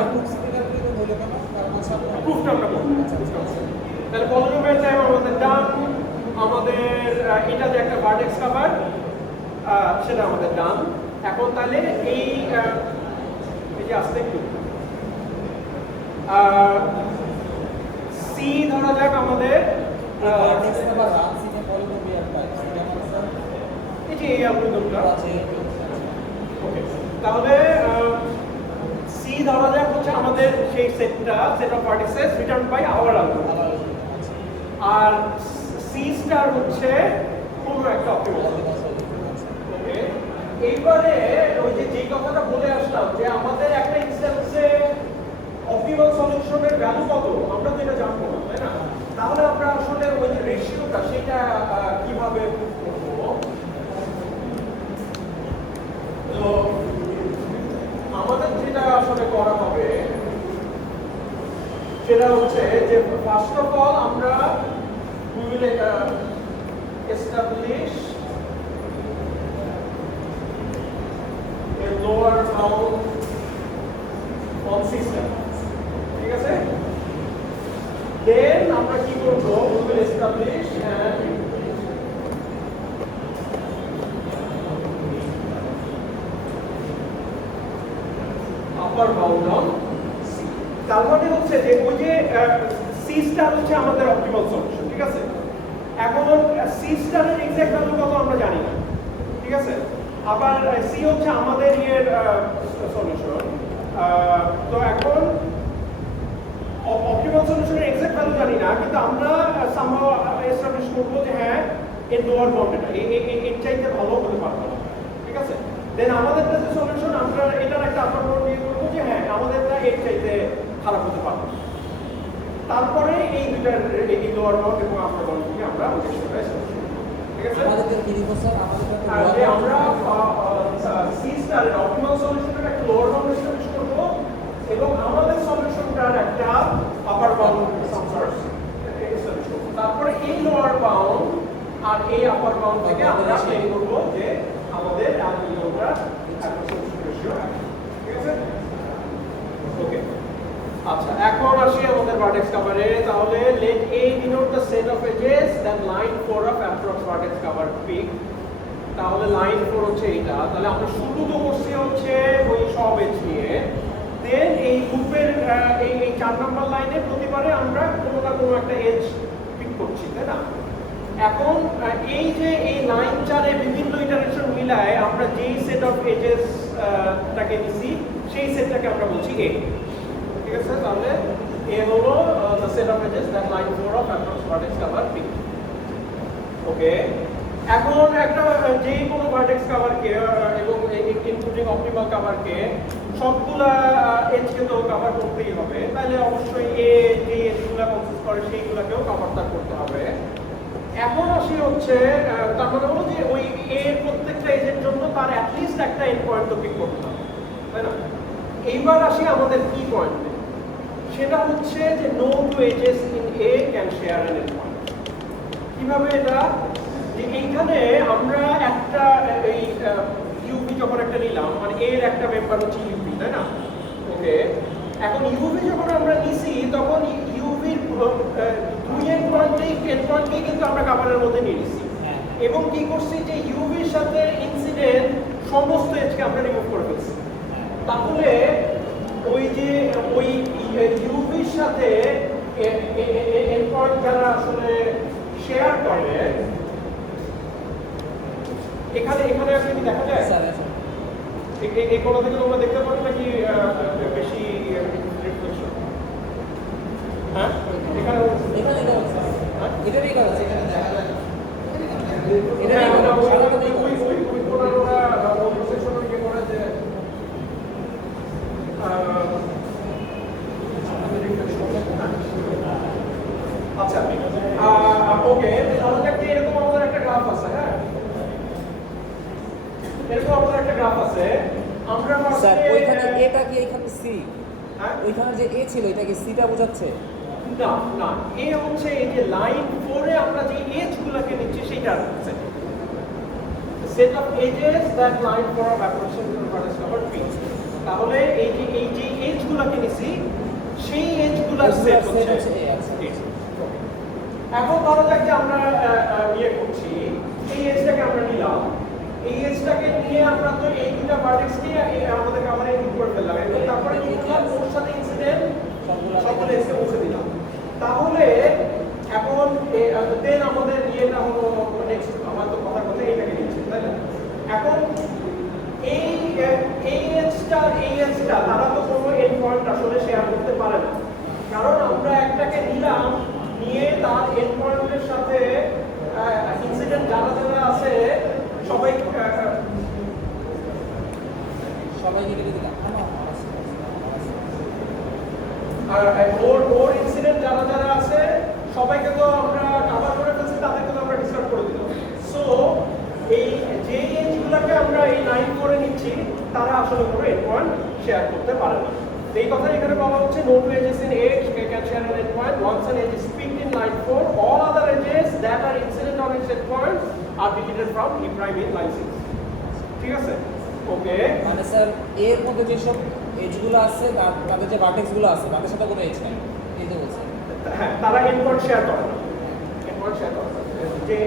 প্রুফটা আমরা করব। তাহলে পলিনোমিয়াল টাইপ আমাদের ডান, আমাদের এটা যে একটা ভার্টেক্স কভার সেটা আমাদের ডান। এখন তাহলে এই যে আসতে একটু সি ধরা যাক আমাদের ভার্টেক্স কভার রানসিনে পলিনোমিয়াল টাইপ যেমন স্যার এই যে এই অ্যালগরিদমটা আছে। ওকে, তাহলে সি ধরা যাক হচ্ছে আমাদের সেই set of vertices return by our algorithm, আর সি স্টার হচ্ছে কোনো একটা অপটিমাল। ওকে, এইবারে ওই যে কথাটা বলে আসলাম যে আমাদের একটা ইনস্ট্যান্সে অপটিমাল সলিউশনের ভ্যালু কত আমরা তো এটা জানবো না, তাই না? তাহলে আমরা আসলে ওই যে রেশিওটা সেটা কিভাবে প্রুভ করব? তো আমাদের যেটা আসলে করা হবে সেটা হচ্ছে যে ফার্স্ট অফ অল আমরা we will establish a lower bound on system. ঠিক আছে, দেন আমরা কি করব, we will establish an upper bound on C। তার মানে হচ্ছে যে ওই যে সি স্টার হচ্ছে আমাদের অপটিমাল সলিউশন। ঠিক আছে, এখন সি স্টারের এক্সাক্ট ভ্যালু কত আমরা জানি না। ঠিক আছে, আবার সি হচ্ছে আমাদের এর সলিউশন। তো এখন অপটিমাল সলিউশনের এক্সাক্ট ভ্যালু জানি না, কিন্তু আমরা সামহাউ এস্টাবলিশ করব যে হ্যাঁ এর লোয়ার বাউন্ড এটা এর চাইতে ভালো হতে পারবে না। ঠিক আছে, দেন আমাদের যে সলিউশন আমরা এটার একটা আপার বাউন্ড নিয়ে করব যে হ্যাঁ আমাদেরটা এর চাইতে খারাপ হতে পারবে। তারপরে এই দুইটার এই লোয়ার বাউন্ড এবং আপার বাউন্ড থেকে আমরা উদ্দেশ্যটা সলিউশন। ঠিক আছে, আমাদের কি দিব স্যার? আমাদের যে আমরা সি স্টারের অপটিমাল সলিউশনের একটা লোয়ার বাউন্ড এস্টাবলিশ করব এবং আমাদের সলিউশনটার একটা আপার বাউন্ড সাম সর্ট এই আপার বাউন্ড থেকে আমরা ক্লেম করবো যে আমাদের আর ইনোটা অ্যাপ্রক্সিমেশন রেশিও ঠিক আছে ওকে আচ্ছা এখন আসি আমাদের ভার্টেক্স কভারে তাহলে late A denote the set of edges then line 4 of approx vertex cover peak তাহলে লাইন 4 হচ্ছে এটা তাহলে আমরা শুরু তো করছি হচ্ছে ওই সব এজ নিয়ে দেন এই লুপের এই 4 নম্বর লাইনে প্রতিবারে আমরা কোনো না কোনো একটা এজ পিক করছি তাই না এখন এই যে এই লাইন 4 এ বিভিন্ন ইটারেশন মিলায় আমরা যেই সেট অফ এজেস টাকে নিছি সেই সেটটাকে আমরা বলছি A ঠিক আছে তাহলে A হলো the set of edges that line 4 of approx vertex cover P ওকে এখন একটা যে কোনো ভার্টেক্স কভারকে এবং ইনক্লুডিং অপটিমাল কভারকে সবগুলা এজকে তো কভার করতেই হবে তাহলে অবশ্যই এ যে এজগুলা কনসিস্ট করে সেইগুলাকেও কভার করতে হবে এখন আসি হচ্ছে তার মানে হলো যে ওই এর প্রত্যেকটা এজের জন্য তার অ্যাটলিস্ট একটা এন্ড পয়েন্ট তো পিক করতে হবে তাই না এইবার আসি আমাদের কি পয়েন্টে সেটা হচ্ছে যে no two edges in A can share an end point কিভাবে এটা যে এইখানে আমরা একটা এই ইউভি যখন একটা নিলাম মানে এর একটা মেম্বার হচ্ছে ইউভি তাই না ওকে এখন ইউভি যখন আমরা নিছি তখন ইউভির দুই এন্ড পয়েন্টকেই কিন্তু আমরা কভারের মধ্যে নিয়ে নিছি এবং কি করছি যে ইউভির সাথে ইনসিডেন্ট সমস্ত এজকে আমরা রিমুভ করে ফেলছি তাহলে ওই যে ওই ইউভির সাথে এন্ড পয়েন্ট যারা আসলে শেয়ার করে এখানে কি দেখা যায় স্যার এই কোণা থেকে তোমরা দেখতে পারো নাকি বেশি রিফ্লেকশন হ্যাঁ এখানে এখানে এটা হচ্ছে এটারই কাজ আছে এখানে দেখা যায় এটা হ্যাঁ, ওটা ওই- সারাটা ওই- ওই- ওই- ওই কোণার ওরা সেকশন ইয়ে করে যে আচ্ছা ওকে তাহলে একটা এরকম আমাদের একটা গ্রাফ আছে হ্যাঁ এরকম আমাদের একটা গ্রাফ আছে আমরা স্যার first-এ- ওইখানে এটা কি এখানে সি হ্যাঁ? ওইখানে যে এ ছিল এটা কি সিটা বোঝাচ্ছে না না এ হচ্ছে এই যে লাইন 4 এ আমরা যে এজ গুলোকে নিচ্ছি সেটার set of edges that line 4 of approximation vertex cover P তাহলে এই যে এজ গুলোকে নিছি সেই এজ গুলোর সেট হচ্ছে এ আছে এখন ধরা যাক যে আমরা ইয়ে করছি এই এজটাকে আমরা নিলাম এই এজটাকে নিয়ে আমরা তো এই দুটো ভার্টেক্স নিয়ে আমাদের কভারে ইনপুট করে ফেললাম এবং তারপরে কি করলাম ওর সাথে ইনসিডেন্ট সকলে এসে বসে দিলাম তাহলে এখন দেন আমাদের ইয়েটা হলো নেক্সট আমার তো কথা এইটাকে নিচ্ছি তাই না এখন এই এজটা তারা তো কোনো এন্ড পয়েন্ট আসলে শেয়ার করতে পারে না কারণ আমরা একটাকে নিলাম নিয়ে তার এন্ড পয়েন্টের সাথে ইনসিডেন্ট যারা যারা আছে সবাই সবাইকে কেটে দিলাম আর ওর ইনসিডেন্ট যারা যারা আছে সবাইকে তো আমরা কভার করে ফেলছি তাদেরকে তো আমরা ডিসকার্ড করে দিলাম সো এই যে এজগুলোকে আমরা এই লাইন করে নিচ্ছি তারা আসলে কোনো এন্ড পয়েন্ট শেয়ার করতে পারে না তো এই কথা এখানে বলা হচ্ছে no two edges in edge can share an end point once an edge is picked in line 4 all other edges that are incident on its end points are deleted from E prime in line 6 ঠিক আছে ওকে মানে sir এর মধ্যে যেসব এজগুলো আছে তাদের যে ভার্টেক্সগুলো আছে তাদের সাথে কোনো এজ নাই এই তো বলছেন হ্যাঁ তারা এন্ড পয়েন্ট শেয়ার করে না এন্ড পয়েন্ট শেয়ার করে না যে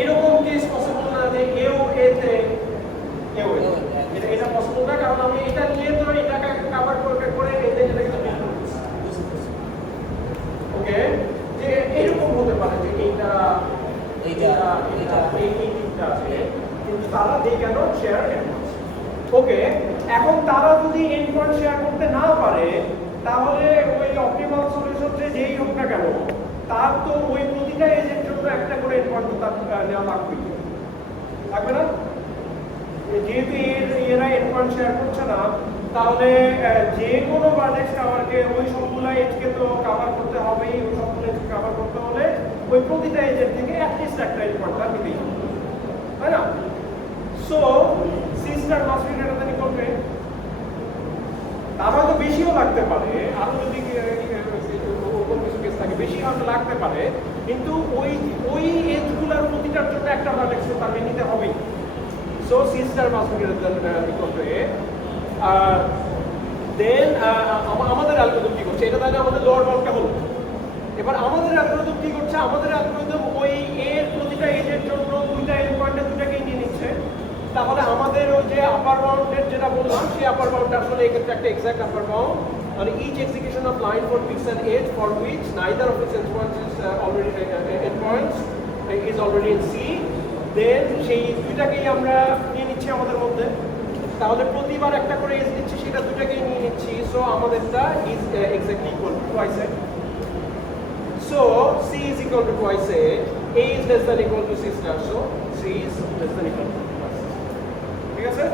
এরকম কেস পসিবল না যে এও এতে এও এটা পসিবল না কারণ আমি এটা নিয়ে তো এটাকে কভার করে এতে এটাকে তো বিল করছি ওকে যে এরকম হতে পারে যে এইটা এই তিনটা আছে কিন্তু তারা দে কেন শেয়ার ওকে এখন তারা যদি এন্ড পয়েন্ট শেয়ার করতে না পারে তাহলে ওই অপটিমাল সলিউশন যেই হোক না কেন তার তো ওই প্রতিটা এজের জন্য একটা করে এন্ড পয়েন্ট তার নেওয়া লাগবে না যেহেতু এরা এন্ড পয়েন্ট শেয়ার করছে না তাহলে যে কোনো ভার্টেক্স কভারকে ওই সবগুলো এজকে তো কভার করতে হবেই ওই সবগুলো এজকে কভার করতে হলে ওই প্রতিটা এজের থেকে অ্যাটলিস্ট একটা এন্ড পয়েন্ট তার নিতেই হবে তাই না so C star must be greater than equal to A তার হয়তো বেশিও লাগতে পারে আরো যদি কোনো কিছু কেস থাকে বেশি হয়তো লাগতে পারে কিন্তু ওই এজগুলোর প্রতিটার জন্য একটা ভার্টেক্স তার নিতে হবে। So C star must be greater than equal to A. Then আমাদের অ্যালগরিদম কি করছে, এটা তাহলে আমাদের লোয়ার বাউন্ডটা হলো। এবার আমাদের অ্যালগরিদম কি করছে, আমাদের অ্যালগরিদম ওই এর প্রতিটা এজের জন্য দুইটা এন্ড পয়েন্টে দুটাকেই নিয়ে নিচ্ছে। তাহলে আমাদের ওই যে আপার বাউন্ডের যেটা বললাম, সেই আপার বাউন্ডটা আসলে এক্ষেত্রে একটা এক্সাক্ট আপার বাউন্ড। মানে each execution of line for pixel edge for which neither of its endpoints is already in C, then সেই দুইটাকেই আমরা নিয়ে নিচ্ছি আমাদের মধ্যে। তাহলে প্রতিবার একটা করে এজ নিচ্ছি, সেটা দুটাকেই নিয়ে নিচ্ছি। সো আমাদেরটা is exactly equal to twice A. So C is equal to twice A is less than equal to C star, so C is less than equal to twice A. ঠিক আছে?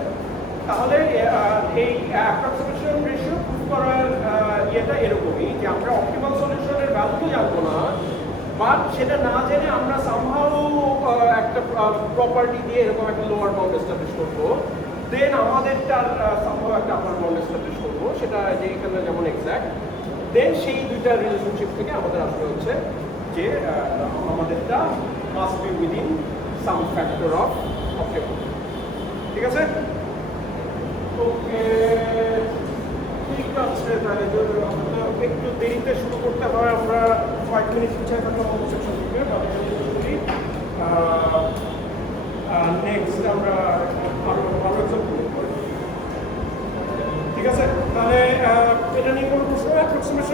তাহলে এই approximation ratio proof করার ইয়েটা এরকমই যে আমরা optimal সলিউশনের value তো জানবো না, বাট সেটা না জেনে আমরা সামহাউ একটা প্রপার্টি দিয়ে এরকম একটা লোয়ার বাউন্ড এস্টাবলিশ করবো। দেন আমাদেরটার সামহাউ একটা আপার বাউন্ড এস্টাবলিশ করবো, সেটা যে এখানে যেমন এক্সাক্ট। দেন সেই দুইটা রিলেশনশিপ থেকে আমাদের আসলে হচ্ছে যে আমাদেরটা must be within some factor of optimal. ঠিক আছে? ওকে, ঠিক আছে। তাহলে একটু দেরিতে শুরু করতে হয়, আমরা 5 মিনিট পিছিয়ে থাকলাম আমাদের সেকশন থেকে। নেক্সট আমরা আরো এক্সাম্পল। ঠিক আছে, তাহলে এটা নিয়ে কোনো প্রশ্ন? অ্যাপ্রক্সিমেশন